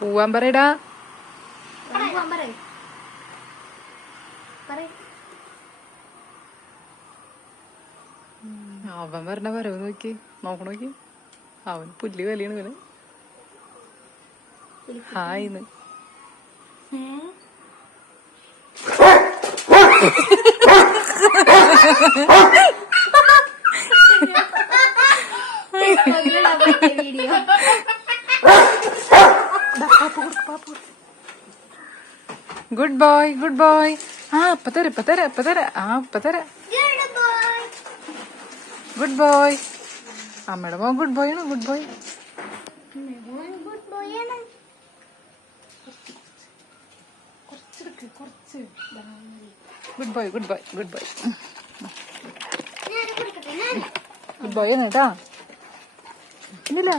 പോവാൻ പറയടാ. അവൻ പറഞ്ഞ വരവ് നോക്കി നോക്കി അവൻ പുല്ല് വലിയാണ് ഇവന്. ഹായ്ന്ന് ഗുഡ് ബോയ് ഗുഡ് ബോയ്. ആ ഇപ്പൊ തരാ ആ ഇപ്പൊ തരാ. Good boy. അമ്മയുടെ മോൻ ഗുഡ് ബോയ് ആണ്. Good boy. Good boy good boy good boy good boy ആണ് കേട്ടാ. ഇല്ല